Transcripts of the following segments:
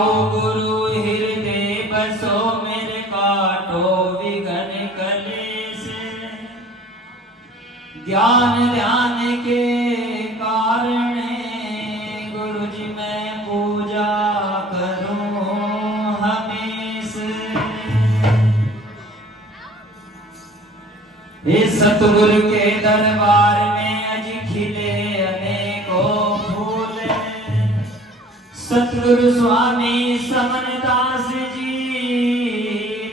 आओ गुरु हृदय बसो मेरे काटो विघन कलेश। ध्यान ध्यान के कारण गुरु जी मैं पूजा करूं हमेशा। इस सतगुरु के दरबार में अज खिले अनेकों फूल। सतगुरु स्वामी समनदास जी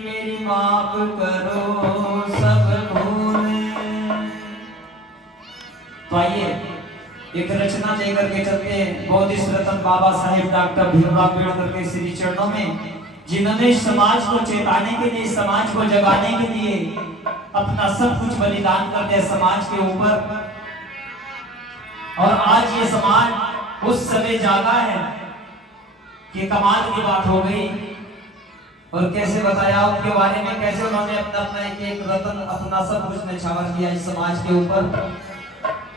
मेरी माफ करो सब भूल। तो आइए एक रचना लेकर के चलते हैं बौद्धिस्ट रतन बाबा साहेब डॉक्टर भीमराव अम्बेडकर के श्री चरणों में, जिन्होंने समाज को चेताने के लिए, समाज को जगाने के लिए अपना सब कुछ बलिदान कर दिया समाज के ऊपर। और आज ये समाज उस समय जागा है कि कमाल की बात हो गई। और कैसे बताया उनके बारे में, कैसे उन्होंने अपना अपना एक रतन अपना सब कुछ निछावर किया इस समाज के ऊपर।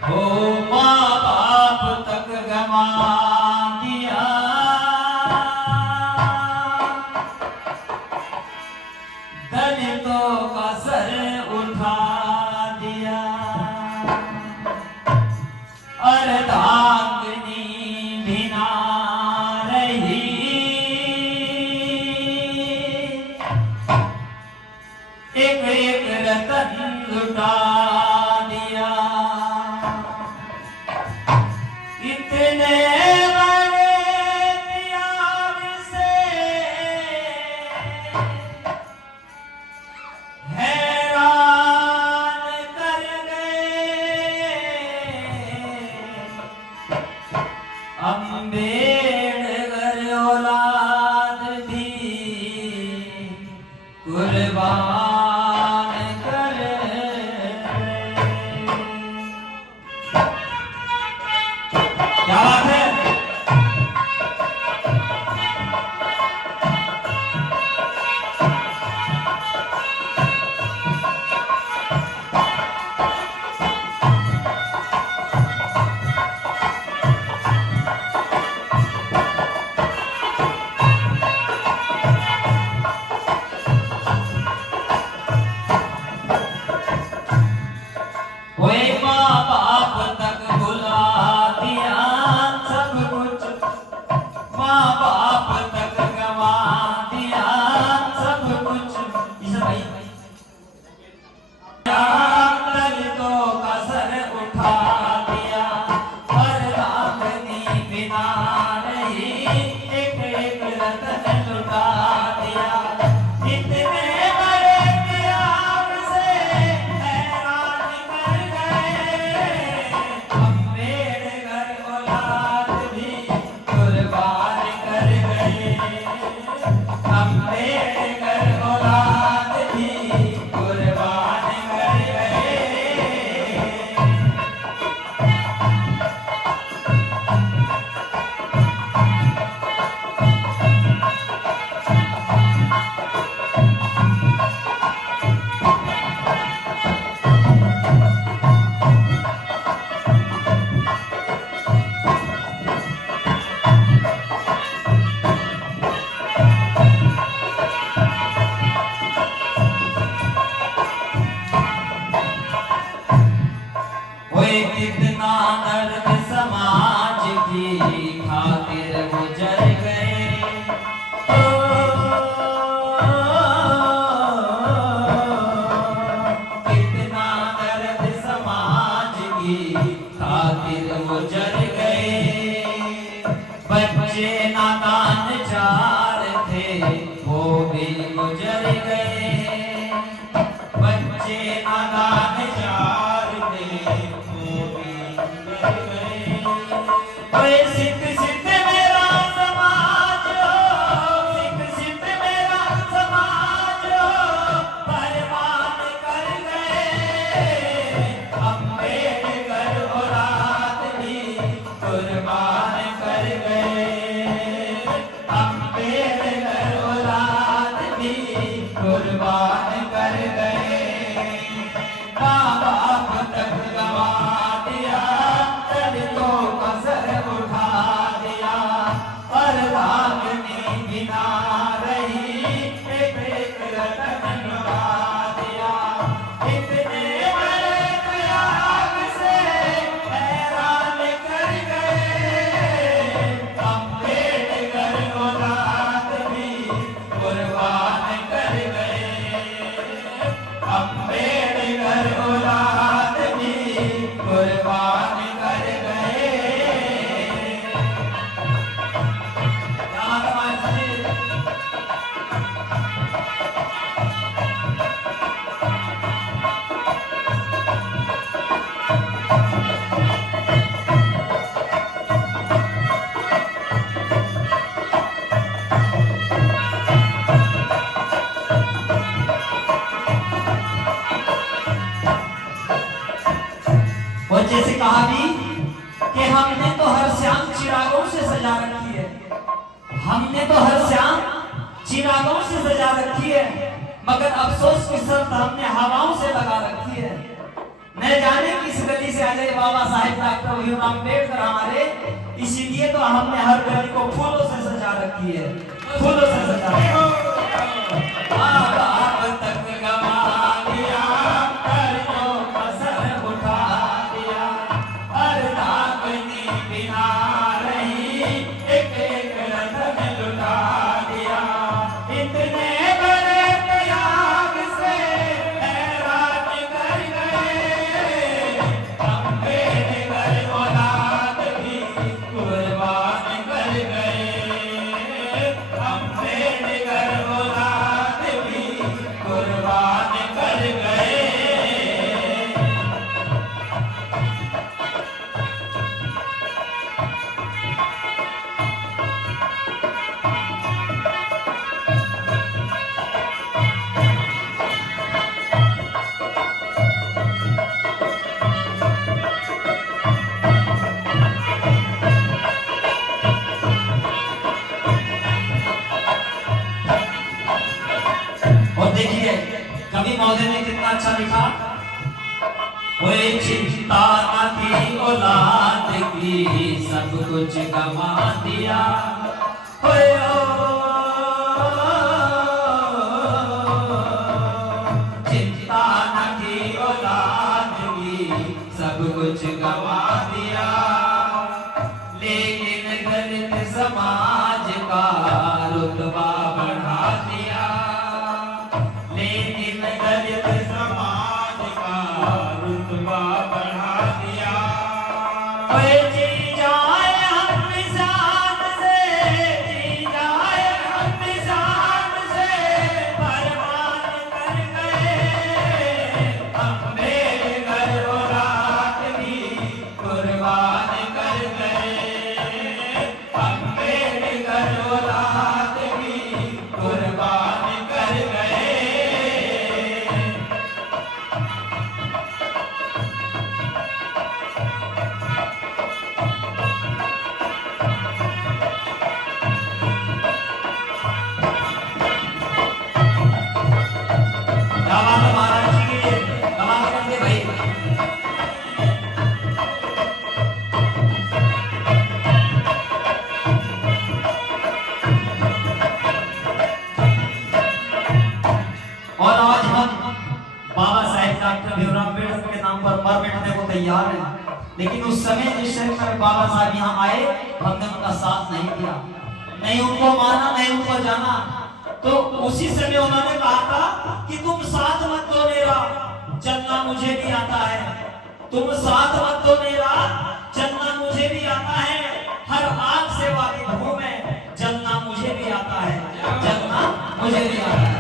हो माँ बाप तक गवा दिया, दलितों का सर उठा दिया, अर्धांगिनी भी ना रही, एक एक रतन लुटा दिया। इतने बड़े त्याग से हैरान कर गए अम्बेडकर औलाद भी कुर्बान कर गए। क्या बात है। ओए माँ बाप तक भुला दिया सब कुछ, माँ बाप तक गवा दिया सब कुछ। इसे भाई दलितों का सर उठा दिया, अर्धांगिनी भी ना रही, एक एक रतन लुटा दिया। इतने बड़े त्याग से हैरान कर गए अम्बेडकर औलाद भी कुर्बान कर गए, अम्बेडकर औलाद भी कुर्बान कर गए। हमने तो हर शाम चिरागों से सजा रखी है, मगर अफसोस की शर्त हमने हवाओं से लगा रखी है। न जाने किस गली से आए बाबा साहेब डॉक्टर भीमराव अम्बेडकर हमारे, इसीलिए तो हमने हर गली को फूलों से सजा रखी है, फूलों से सजा रखी है। और देखिए कवि महोदय ने कितना अच्छा लिखा, कोई चिंता न थी औलाद की सब कुछ गवा दिया, चिंता न थी औलाद की सब कुछ गवा दिया, लेकिन दलित समाज का रुतबा बढ़ा दिया, लेकिन दलित समाज का रुतबा बढ़ा दिया। जी जाए हम निशान से, जी जाए हम निशान से बर्बाद कर गए, अम्बेडकर औलाद भी कुर्बान कर गए, अम्बेडकर औलाद भी कुर्बान कर गए। महाराज जी के लिए कमाल करते भाई। और आज हम बाबा साहेब डॉक्टर भीमराव अम्बेडकर के नाम पर मर मिटने को तैयार हैं, लेकिन उस समय जिस समय बाबा साहब यहाँ आए हमने उनका साथ नहीं दिया, नहीं उनको माना, नहीं उनको जाना। तो उसी समय उन्होंने कहा था कि तुम साथ मत दो मेरा, चलना मुझे भी आता है, तुम साथ मत दो मेरा, चलना मुझे भी आता है, हर आग से वाकिफ हूं मैं, चलना मुझे भी आता है, चलना मुझे भी आता है।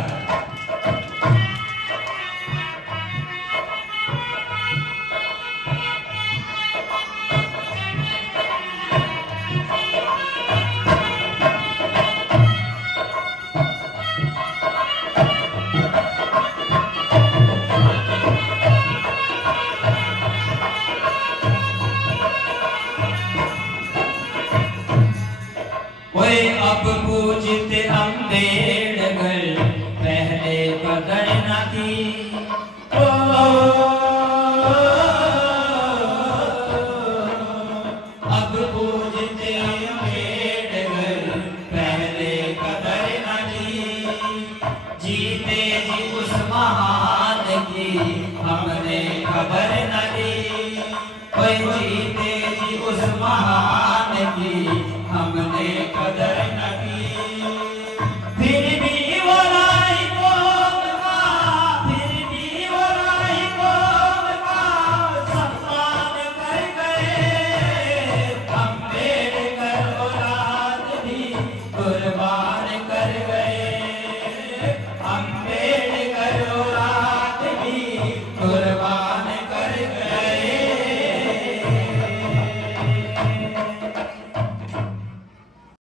अब पूजते अम्बेडकर